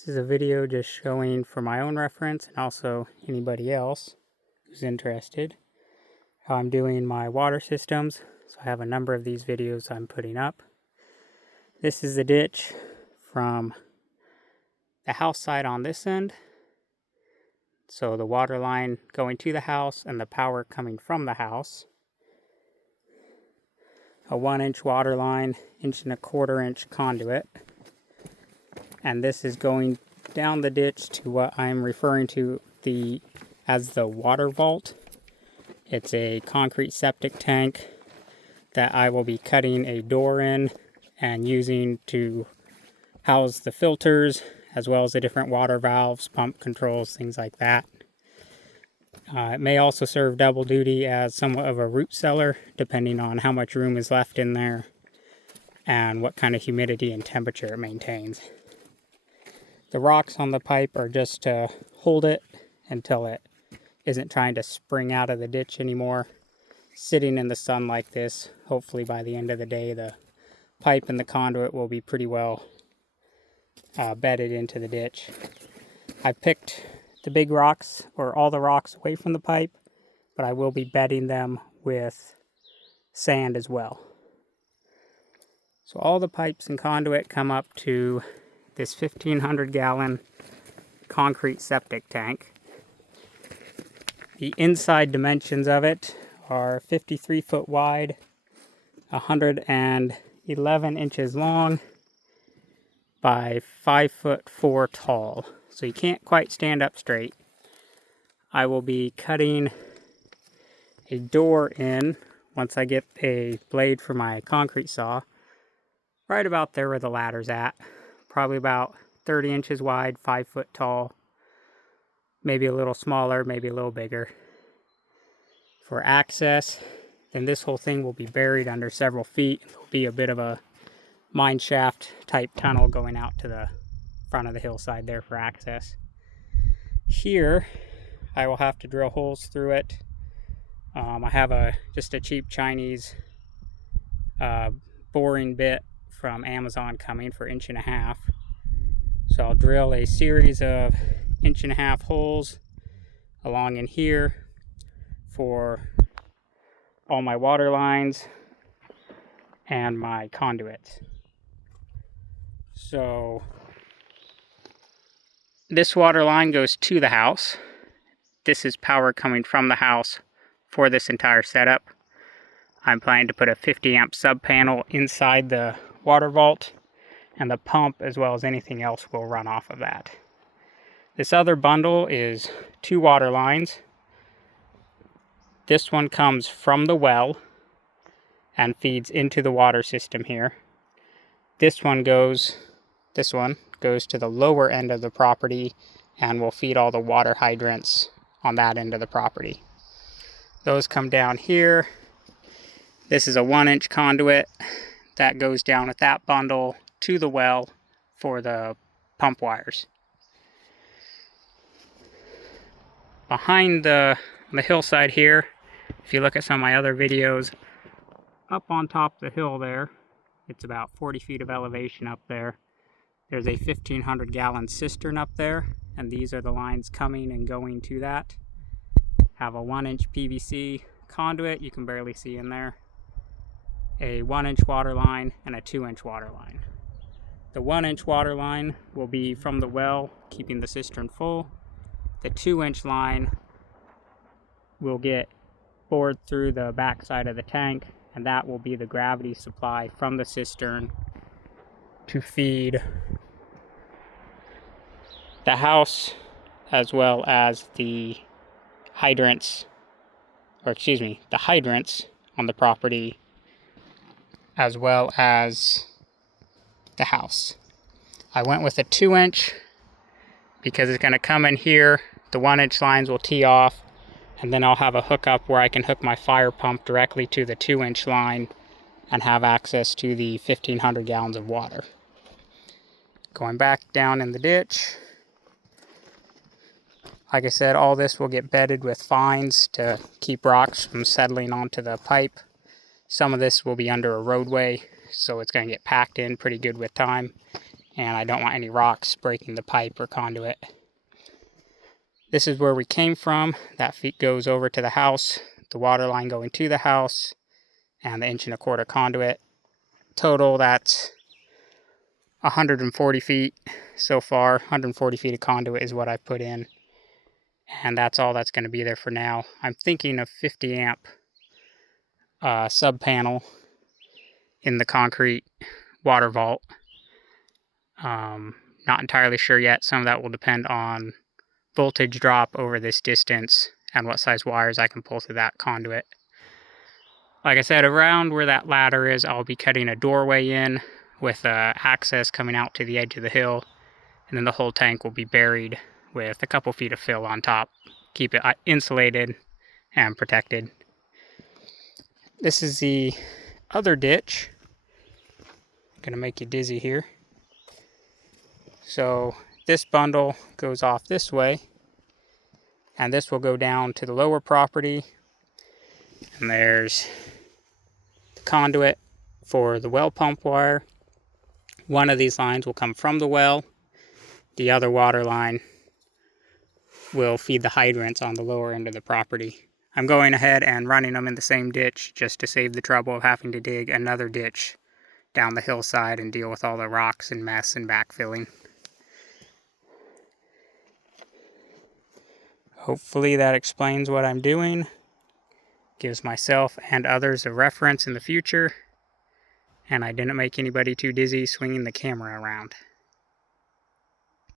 This is a video just showing for my own reference and also anybody else who's interested how I'm doing my water systems. So I have a number of these videos I'm putting up. This is the ditch from the house side on this end. So the water line going to the house and the power coming from the house. A 1-inch water line, 1.25-inch conduit. And this is going down the ditch to what I'm referring to as the water vault. It's a concrete septic tank that I will be cutting a door in and using to house the filters as well as the different water valves, pump controls, things like that. It may also serve double duty as somewhat of a root cellar, depending on how much room is left in there and what kind of humidity and temperature it maintains. The rocks on the pipe are just to hold it until it isn't trying to spring out of the ditch anymore. Sitting in the sun like this, hopefully by the end of the day, the pipe and the conduit will be pretty well bedded into the ditch. I picked the big rocks, or all the rocks, away from the pipe, but I will be bedding them with sand as well. So all the pipes and conduit come up to this 1,500-gallon concrete septic tank. The inside dimensions of it are 53 foot wide, 111 inches long, by 5'4" tall. So you can't quite stand up straight. I will be cutting a door in once I get a blade for my concrete saw, right about there where the ladder's at. Probably about 30 inches wide, 5 foot tall. Maybe a little smaller, maybe a little bigger. For access, then this whole thing will be buried under several feet. There'll be a bit of a mine shaft type tunnel going out to the front of the hillside there for access. Here, I will have to drill holes through it. I have just a cheap Chinese boring bit from Amazon coming for 1.5 inches. So I'll drill a series of 1.5 inch holes along in here for all my water lines and my conduits. So this water line goes to the house. This is power coming from the house for this entire setup. I'm planning to put a 50 amp sub panel inside the water vault, and the pump as well as anything else will run off of that. This other bundle is 2 water lines. This one comes from the well and feeds into the water system here. This one goes to the lower end of the property and will feed all the water hydrants on that end of the property. Those come down here. This is a 1-inch conduit that goes down with that bundle to the well for the pump wires. Behind the hillside here, if you look at some of my other videos, up on top of the hill there, it's about 40 feet of elevation up there. There's a 1,500-gallon cistern up there, and these are the lines coming and going to that. Have a 1-inch PVC conduit, you can barely see in there, a 1-inch water line, and a 2-inch water line. The 1-inch water line will be from the well, keeping the cistern full. The 2-inch line will get bored through the back side of the tank, and that will be the gravity supply from the cistern to feed the house as well as the hydrants on the property as well as the house. I went with a 2-inch because it's going to come in here. The 1-inch lines will tee off, and then I'll have a hookup where I can hook my fire pump directly to the 2-inch line and have access to the 1,500 gallons of water. Going back down in the ditch, like I said, all this will get bedded with fines to keep rocks from settling onto the pipe. Some of this will be under a roadway, so it's going to get packed in pretty good with time. and I don't want any rocks breaking the pipe or conduit. This is where we came from. That feet goes over to the house, the water line going to the house, and the 1.25 inch conduit. Total, that's 140 feet so far. 140 feet of conduit is what I've put in, and that's all that's going to be there for now. I'm thinking of 50 amp sub panel in the concrete water vault. Not entirely sure yet. Some of that will depend on voltage drop over this distance and what size wires I can pull through that conduit. Like I said, around where that ladder is, I'll be cutting a doorway in with access coming out to the edge of the hill, and then the whole tank will be buried with a couple feet of fill on top. Keep it insulated and protected. This is the other ditch. I'm gonna make you dizzy here. So this bundle goes off this way, and this will go down to the lower property, and there's the conduit for the well pump wire. One of these lines will come from the well. The other water line will feed the hydrants on the lower end of the property. I'm going ahead and running them in the same ditch just to save the trouble of having to dig another ditch down the hillside and deal with all the rocks and mess and backfilling. Hopefully that explains what I'm doing, gives myself and others a reference in the future, and I didn't make anybody too dizzy swinging the camera around.